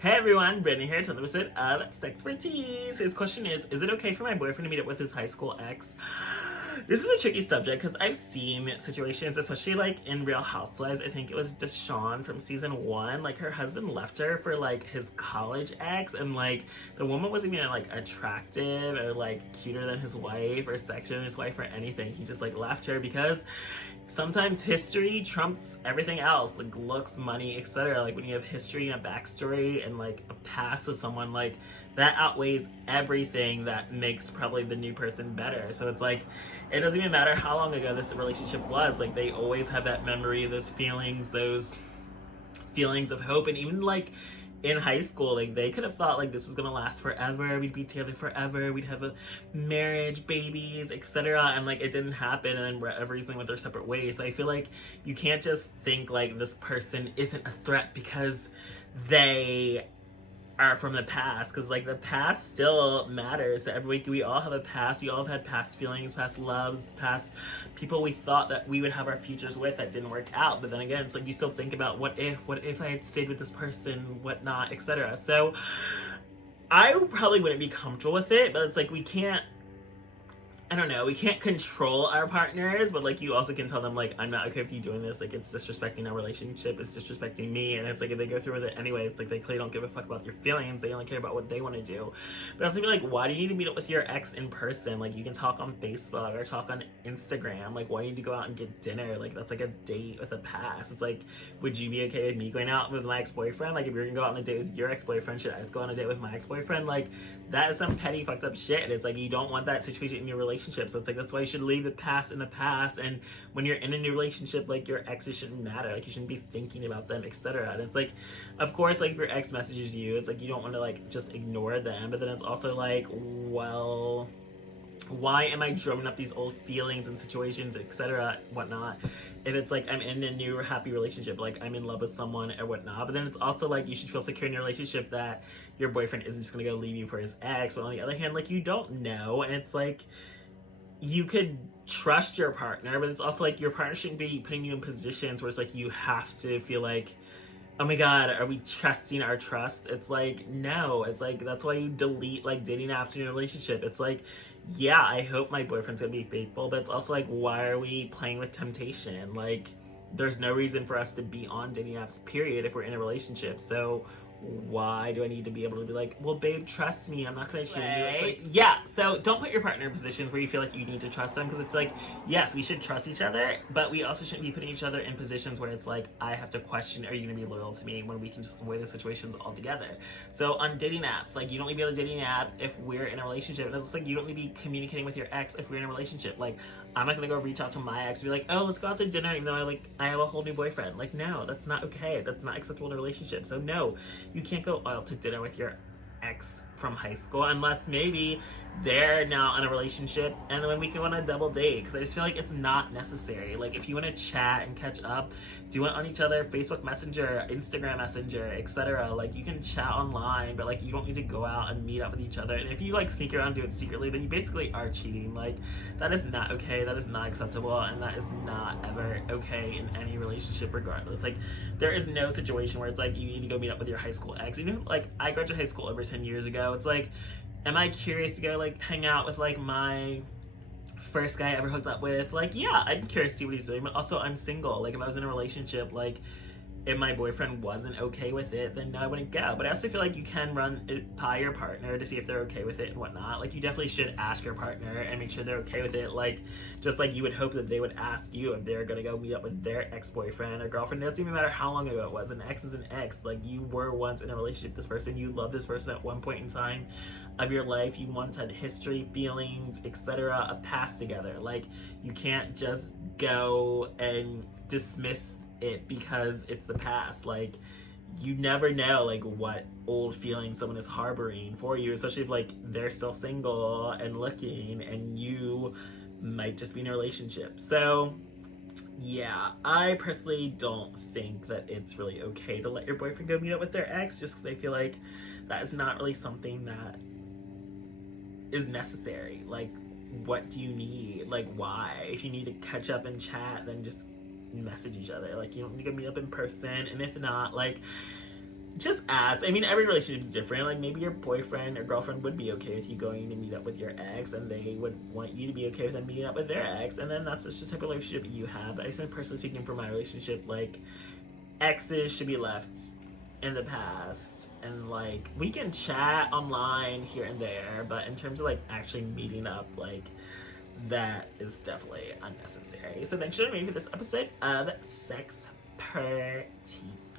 Hey everyone, Brittany here, another episode of SexxxPerTease. His question is it okay for my boyfriend to meet up with his high school ex? This is a tricky subject because I've seen situations, especially like in Real Housewives. I think it was Deshawn from season 1. Like her husband left her for like his college ex, and like the woman wasn't even like attractive or like cuter than his wife or sexier than his wife or anything. He just like left her because sometimes history trumps everything else, like looks, money, etc. Like when you have history and a backstory and like a past of someone, like that outweighs everything that makes probably the new person better. So it's like, it doesn't even matter how long ago this relationship was, like they always have that memory, those feelings of hope. And even like in high school, like they could have thought like this was gonna last forever, we'd be together forever, we'd have a marriage, babies, etc. And like it didn't happen, and then whatever reason they went their separate ways. So I feel like you can't just think like this person isn't a threat because they are from the past, because like the past still matters to every week. We all have a past. We all have had past feelings, past loves, past people we thought that we would have our futures with that didn't work out. But then again, it's like you still think about what if I had stayed with this person, whatnot, etc. So I probably wouldn't be comfortable with it, but it's like we can't control our partners, but like you also can tell them like, I'm not okay with you doing this, like it's disrespecting our relationship, it's disrespecting me. And it's like if they go through with it anyway, it's like they clearly don't give a fuck about your feelings, they only care about what they want to do. But I also be like, why do you need to meet up with your ex in person? Like you can talk on Facebook or talk on Instagram. Like why do you need to go out and get dinner? Like that's like a date with a past. It's like, would you be okay with me going out with my ex-boyfriend? Like if you're gonna go out on a date with your ex-boyfriend, should I go on a date with my ex-boyfriend? Like that is some petty fucked up shit. And it's like you don't want that situation in your relationship. So it's like that's why you should leave the past in the past, and when you're in a new relationship, like your exes shouldn't matter, like you shouldn't be thinking about them, etc. And it's like, of course, like if your ex messages you, it's like you don't want to like just ignore them, but then it's also like, well, why am I drumming up these old feelings and situations, etc., whatnot, if it's like I'm in a new happy relationship, like I'm in love with someone or whatnot. But then it's also like you should feel secure in your relationship that your boyfriend isn't just gonna go leave you for his ex. But on the other hand, like you don't know, and it's like you could trust your partner, but it's also like your partner shouldn't be putting you in positions where it's like you have to feel like, oh my god, are we trusting our trust? It's like, no. It's like that's why you delete like dating apps in your relationship. It's like, yeah, I hope my boyfriend's gonna be faithful, but it's also like, why are we playing with temptation? Like there's no reason for us to be on dating apps, period, if we're in a relationship. So why do I need to be able to be like, well, babe, trust me, I'm not gonna cheat on you? It's like, yeah, so don't put your partner in positions where you feel like you need to trust them, because it's like, yes, we should trust each other, but we also shouldn't be putting each other in positions where it's like, I have to question, are you gonna be loyal to me, when we can just avoid the situations altogether. So on dating apps, like you don't need to be on a dating app if we're in a relationship, and it's like you don't need to be communicating with your ex if we're in a relationship. Like I'm not gonna go reach out to my ex and be like, oh, let's go out to dinner even though I have a whole new boyfriend. Like no, that's not okay, that's not acceptable in a relationship. So no, you can't go out to dinner with your ex from high school unless maybe they're now in a relationship and then we can go on a double date, because I just feel like it's not necessary. Like if you want to chat and catch up, do it on each other, Facebook Messenger, Instagram Messenger, etc. Like you can chat online, but like you don't need to go out and meet up with each other. And if you like sneak around and do it secretly, then you basically are cheating. Like that is not okay, that is not acceptable, and that is not ever okay in any relationship regardless. Like there is no situation where it's like you need to go meet up with your high school ex. Even if like I graduated high school over 10 years ago, it's like, am I curious to go like hang out with like my first guy I ever hooked up with? Like yeah, I'm curious to see what he's doing, but also I'm single. Like if I was in a relationship, like if my boyfriend wasn't okay with it, then no, I wouldn't go. But I also feel like you can run it by your partner to see if they're okay with it and whatnot. Like you definitely should ask your partner and make sure they're okay with it. Like just like you would hope that they would ask you if they're gonna go meet up with their ex-boyfriend or girlfriend. It doesn't even matter how long ago it was. An ex is an ex. Like you were once in a relationship with this person, you loved this person at one point in time of your life, you once had history, feelings, etc., a past together. Like you can't just go and dismiss it because it's the past. Like you never know like what old feelings someone is harboring for you, especially if like they're still single and looking and you might just be in a relationship. So yeah, I personally don't think that it's really okay to let your boyfriend go meet up with their ex, just because I feel like that is not really something that is necessary. Like what do you need? Like why? If you need to catch up and chat, then just message each other. Like you don't need to meet up in person. And if not, like just ask. I mean, every relationship is different. Like, maybe your boyfriend or girlfriend would be okay with you going to meet up with your ex, and they would want you to be okay with them meeting up with their ex, and then that's just the type of relationship you have. But I just, personally speaking, for my relationship, like, exes should be left in the past, and like, we can chat online here and there, but in terms of like actually meeting up, like, that is definitely unnecessary. So thanks for joining me for this episode of Sex Per Tea.